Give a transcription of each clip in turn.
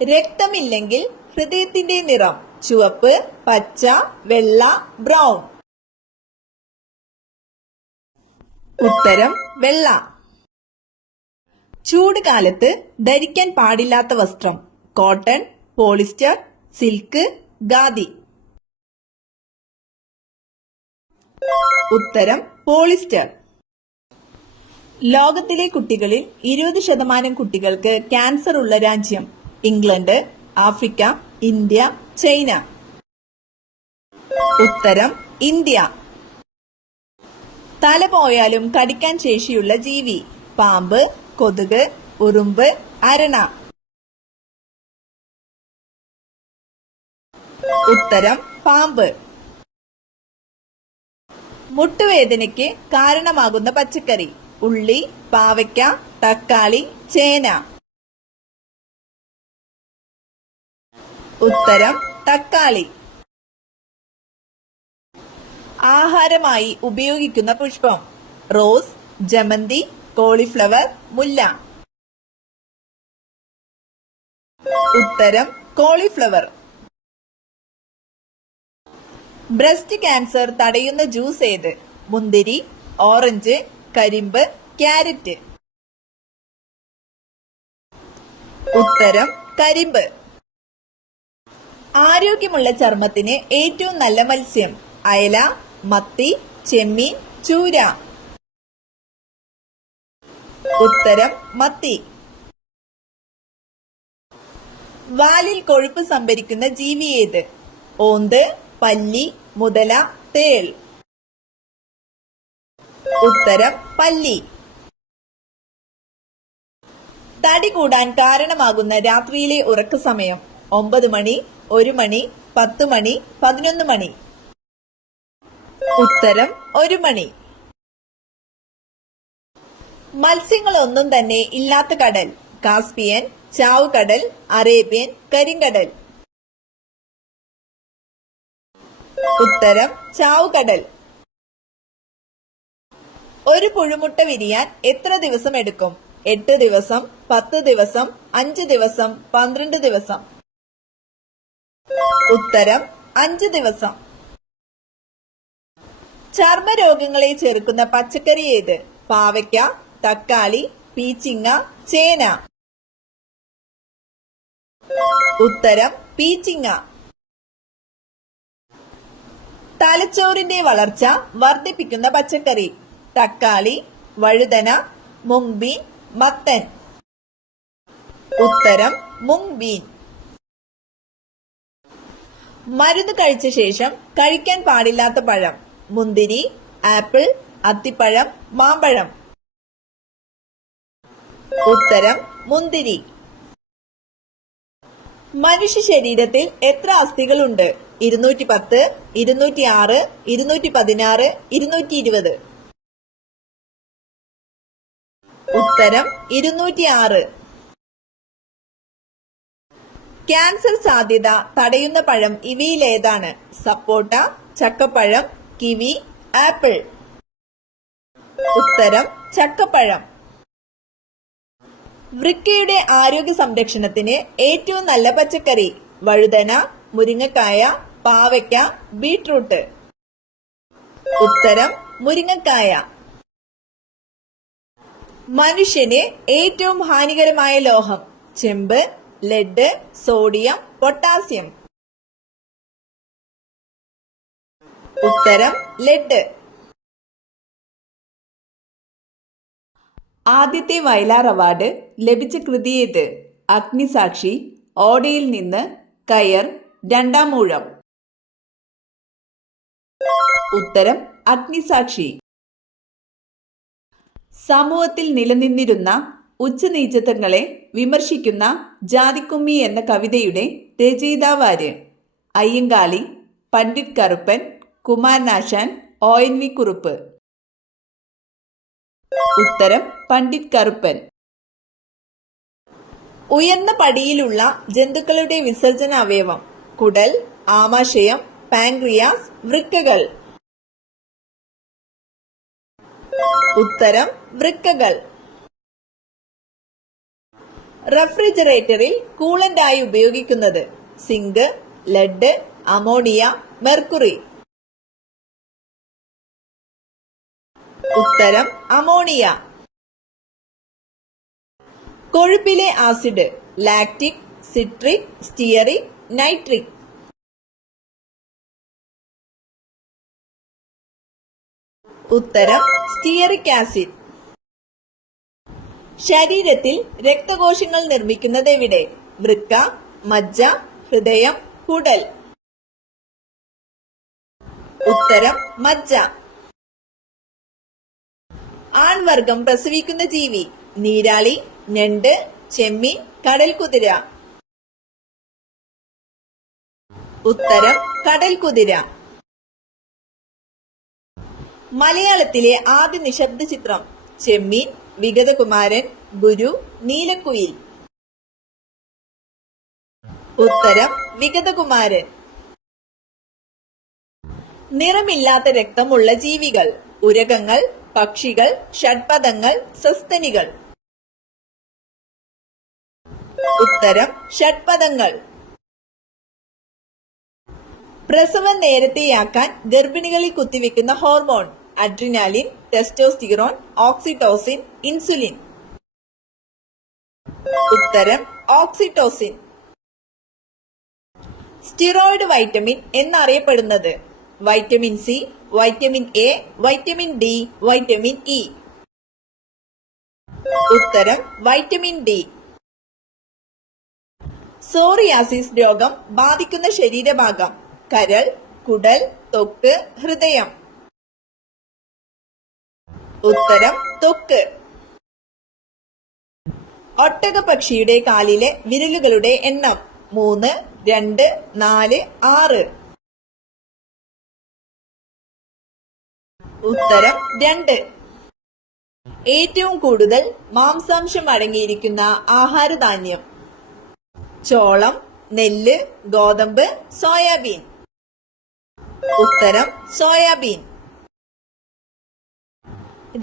രക്തമില്ലെങ്കിൽ ഹൃദയത്തിന്റെ നിറം ചുവപ്പ്, പച്ച, വെള്ള, ബ്രൗൺ. ഉത്തരം വെള്ള. ചൂട് കാലത്ത് ധരിക്കാൻ പാടില്ലാത്ത വസ്ത്രം കോട്ടൺ, പോളിസ്റ്റർ, സിൽക്ക്, ഖാദി. ഉത്തരം പോളിസ്റ്റർ. ലോകത്തിലെ കുട്ടികളിൽ 20% കുട്ടികൾക്ക് ക്യാൻസർ ഉള്ള രാജ്യം ഇംഗ്ലണ്ട്, ആഫ്രിക്ക, ഇന്ത്യ, ചൈന. ഉത്തരം ഇന്ത്യ. തല പോയാലും കടിക്കാൻ ശേഷിയുള്ള ജീവി പാമ്പ്, കൊതുക്, ഉറുമ്പ്, അരണ. ഉത്തരം പാമ്പ്. മുട്ടുവേദനയ്ക്ക് കാരണമാകുന്ന പച്ചക്കറി ഉള്ളി, പാവയ്ക്ക, തക്കാളി, ചേന. ഉത്തരം തക്കാളി. ആഹാരമായി ഉപയോഗിക്കുന്ന പുഷ്പം റോസ്, ജമന്തി, കോളിഫ്ലവർ, മുല്ല. ഉത്തരം കോളിഫ്ലവർ. ബ്രസ്റ്റ് ക്യാൻസർ തടയുന്ന ജ്യൂസ് ഏത്? മുന്തിരി, ഓറഞ്ച്, കരിമ്പ്, ക്യാരറ്റ്. ഉത്തരം കരിമ്പ്. ആരോഗ്യമുള്ള ചർമ്മത്തിന് ഏറ്റവും നല്ല മത്സ്യം അയല, മത്തി, ചെമ്മീൻ, ചൂര. ഉത്തരം മത്തി. വാലിൽ കൊഴുപ്പ് സംഭരിക്കുന്ന ജീവി ഏത്? ഓന്ത്, പല്ലി, മുതല, തേൾ. ഉത്തരം പല്ലി. തടി കൂടാൻ കാരണമാകുന്ന രാത്രിയിലെ ഉറക്ക സമയം 9 മണി, 1 മണി, 10 മണി, 11 മണി. ഉത്തരം 1 മണി. മത്സ്യങ്ങളൊന്നും തന്നെ ഇല്ലാത്ത കടൽ കാസ്പിയൻ, ചാവുകടൽ, അറേബ്യൻ, കരിങ്കടൽ. ഉത്തരം ചാവുകടൽ. ഒരു പുഴുമുട്ട വിരിയാൻ എത്ര ദിവസം എടുക്കും? 8 ദിവസം, 10 ദിവസം, 5 ദിവസം, 12 ദിവസം. ഉത്തരം 5 ദിവസം. ചർമ്മരോഗങ്ങളെ ചെറുക്കുന്ന പച്ചക്കറി ഏത്? പാവയ്ക്ക, തക്കാളി, പീച്ചിങ്ങ, ചേന. ഉത്തരം പീച്ചിങ്ങ. തലച്ചോറിന്റെ വളർച്ച വർദ്ധിപ്പിക്കുന്ന പച്ചക്കറി തക്കാളി, വഴുതന, മുങ്ബീൻ, മത്തൻ. ഉത്തരം മുങ്ബീൻ. മരുന്ന് കഴിച്ച ശേഷം കഴിക്കാൻ പാടില്ലാത്ത പഴം മുന്തിരി, ആപ്പിൾ, അത്തിപ്പഴം, മാമ്പഴം. ഉത്തരം മുന്തിരി. മനുഷ്യ ശരീരത്തിൽ എത്ര അസ്ഥികളുണ്ട്? 210, 206, 216, 220. ഉത്തരം 206. ക്യാൻസർ സാധ്യത തടയുന്ന പഴം ഇവയിലേതാണ്? സപ്പോട്ട, ചക്കപ്പഴം, കിവി, ആപ്പിൾ. ഉത്തരം ചക്കപ്പഴം. വൃക്കയുടെ ആരോഗ്യ സംരക്ഷണത്തിന് ഏറ്റവും നല്ല പച്ചക്കറി വഴുതന, മുരിങ്ങക്കായ, പാവയ്ക്ക, ബീട്രൂട്ട്. ഉത്തരം മുരിങ്ങക്കായ. മനുഷ്യന് ഏറ്റവും ഹാനികരമായ ലോഹം ചെമ്പ്, ലെഡ്, സോഡിയം, പൊട്ടാസ്യം. ഉത്തരം ലെഡ്. ആദ്യത്തെ വയലാർ അവാർഡ് ലഭിച്ച കൃതി ഏത്? അഗ്നിസാക്ഷി, ഓടയിൽ നിന്ന്, കയർ, രണ്ടാമൂഴം. ഉത്തരം അഗ്നിസാക്ഷി. സമൂഹത്തിൽ നിലനിന്നിരുന്ന ഉച്ചനീചത്വങ്ങളെ വിമർശിക്കുന്ന ജാതിക്കുമ്മി എന്ന കവിതയുടെ രചയിതാവാര്? അയ്യങ്കാളി, പണ്ഡിറ്റ് കറുപ്പൻ, കുമാരനാശാൻ, ONV കുറുപ്പ്. ഉത്തരം പണ്ഡിറ്റ് കറുപ്പൻ. ഉയർന്ന പടിയിലുള്ള ജന്തുക്കളുടെ വിസർജന അവയവം കുടൽ, ആമാശയം, പാൻക്രിയാസ്, വൃക്കകൾ. ഉത്തരം വൃക്കകൾ. റെഫ്രിജറേറ്ററിൽ കൂളന്റായി ഉപയോഗിക്കുന്നത്? Zinc, lead, ammonia, mercury. ഉത്തരം അമോണിയ. കൊഴുപ്പിലെ acid? Lactic, citric, stearic, nitric. ഉത്തരം സ്റ്റിയറിക് ആസിഡ്. ശരീരത്തിൽ രക്തകോശങ്ങൾ നിർമ്മിക്കുന്നത് എവിടെ? വൃക്ക, മജ്ജ, ഹൃദയം, കുടൽ. ഉത്തരം മജ്ജ. ആൺവർഗം പ്രസവിക്കുന്ന ജീവി? നീരാളി, ഞണ്ട്, ചെമ്മീൻ, കടൽക്കുതിര. ഉത്തരം കടൽക്കുതിര. മലയാളത്തിലെ ആദ്യ നിശബ്ദ ചിത്രം? ചെമ്മീൻ, വിഗതകുമാരൻ, ഗുരു, നീലക്കുയിൽ. ഉത്തരം വിഗതകുമാരൻ. നിറമില്ലാത്ത രക്തമുള്ള ജീവികൾ? ഉരകങ്ങൾ, പക്ഷികൾ, ഷഡ്പദങ്ങൾ, സസ്തനികൾ. ഉത്തരം ഷഡ്പദങ്ങൾ. പ്രസവം നേരത്തെയാക്കാൻ ഗർഭിണികളിൽ കുത്തിവെക്കുന്ന hormone? Adrenaline, testosterone, oxytocin, insulin. ഉത്തരം ഓക്സിറ്റോസിൻ. സ്റ്റിറോയിഡ് വൈറ്റമിൻ എന്നറിയപ്പെടുന്നത്? Vitamin C, vitamin A, vitamin D, vitamin E. ഉത്തരം വൈറ്റമിൻ ഡി. സോറിയാസിസ് രോഗം ബാധിക്കുന്ന ശരീരഭാഗം? കരൾ, കുടൽ, ത്വക്ക്, ഹൃദയം. ഉത്തരം ത്വക്ക്. ഒട്ടകപക്ഷിയുടെ കാലിലെ വിരലുകളുടെ എണ്ണം? 3, 2, 4, 6. ഉത്തരം 2. ഏറ്റവും കൂടുതൽ മാംസാംശം അടങ്ങിയിരിക്കുന്ന ആഹാരധാന്യം? ചോളം, നെല്ല്, ഗോതമ്പ്, സോയാബീൻ. ഉത്തരം സോയാബീൻ.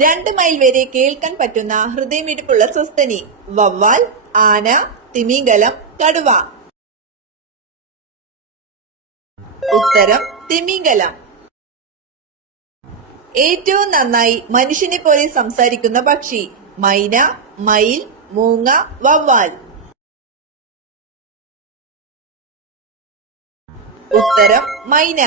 2 മൈൽ വരെ കേൾക്കാൻ പറ്റുന്ന ഹൃദയമിടിപ്പുള്ള സസ്തനി? വവ്വാൽ, ആന, തിമിംഗലം, കടുവ. ഉത്തരം തിമിംഗലം. ഏറ്റവും നന്നായി മനുഷ്യനെ പോലെ സംസാരിക്കുന്ന പക്ഷി? മൈന, മയിൽ, മൂങ്ങ, വവ്വാൽ. ഉത്തരം മൈന.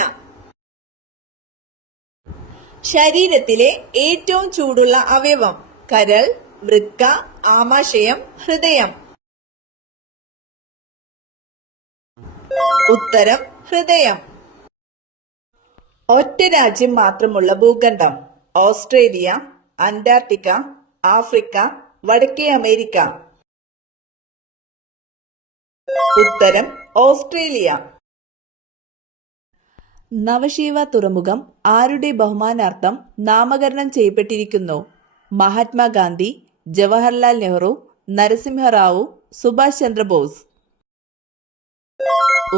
ശരീരത്തിലെ ഏറ്റവും ചൂടുള്ള അവയവം? കരൾ, വൃക്ക, ആമാശയം, ഹൃദയം. ഉത്തരം ഹൃദയം. ഒറ്റ രാജ്യം മാത്രമുള്ള ഭൂഖണ്ഡം? ഓസ്ട്രേലിയ, അന്റാർട്ടിക്ക, ആഫ്രിക്ക, വടക്കേ അമേരിക്ക. ഉത്തരം ഓസ്ട്രേലിയ. നവശീവ തുറമുഖം ആരുടെ ബഹുമാനാർത്ഥം നാമകരണം ചെയ്യപ്പെട്ടിരിക്കുന്നു? മഹാത്മാഗാന്ധി, ജവഹർലാൽ നെഹ്റു, നരസിംഹറാവു, സുഭാഷ് ചന്ദ്രബോസ്.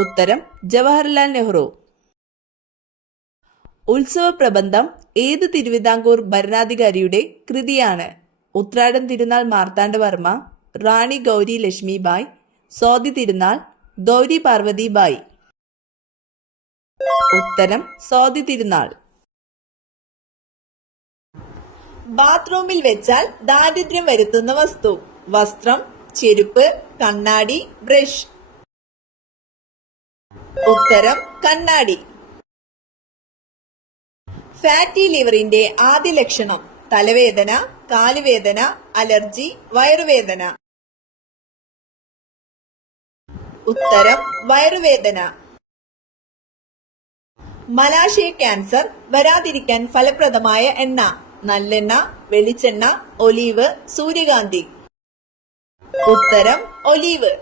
ഉത്തരം ജവഹർലാൽ നെഹ്റു. ഉത്സവ പ്രബന്ധം ഏത് തിരുവിതാംകൂർ ഭരണാധികാരിയുടെ കൃതിയാണ്? ഉത്രാടം തിരുനാൾ മാർത്താണ്ഡവർമ്മ, റാണി ഗൗരി ലക്ഷ്മിബായ്, സ്വാതി തിരുനാൾ, ഗൗരി പാർവതിബായി. ഉത്തരം സ്വാതി തിരുനാൾ. ബാത്റൂമിൽ വെച്ചാൽ ദാരിദ്ര്യം വരുത്തുന്ന വസ്തു? വസ്ത്രം, ചെരുപ്പ്, കണ്ണാടി, ബ്രഷ്. ഉത്തരം കണ്ണാടി. ഫാറ്റി ലിവറിന്റെ ആദ്യ ലക്ഷണം? തലവേദന, കാലുവേദന, അലർജി, വയറുവേദന. ഉത്തരം വയറുവേദന. മലാശയ ക്യാൻസർ വരാതിരിക്കാൻ ഫലപ്രദമായ എണ്ണ? നല്ലെണ്ണ, വെളിച്ചെണ്ണ, ഒലീവ്, സൂര്യകാന്തി. ഉത്തരം ഒലീവ്.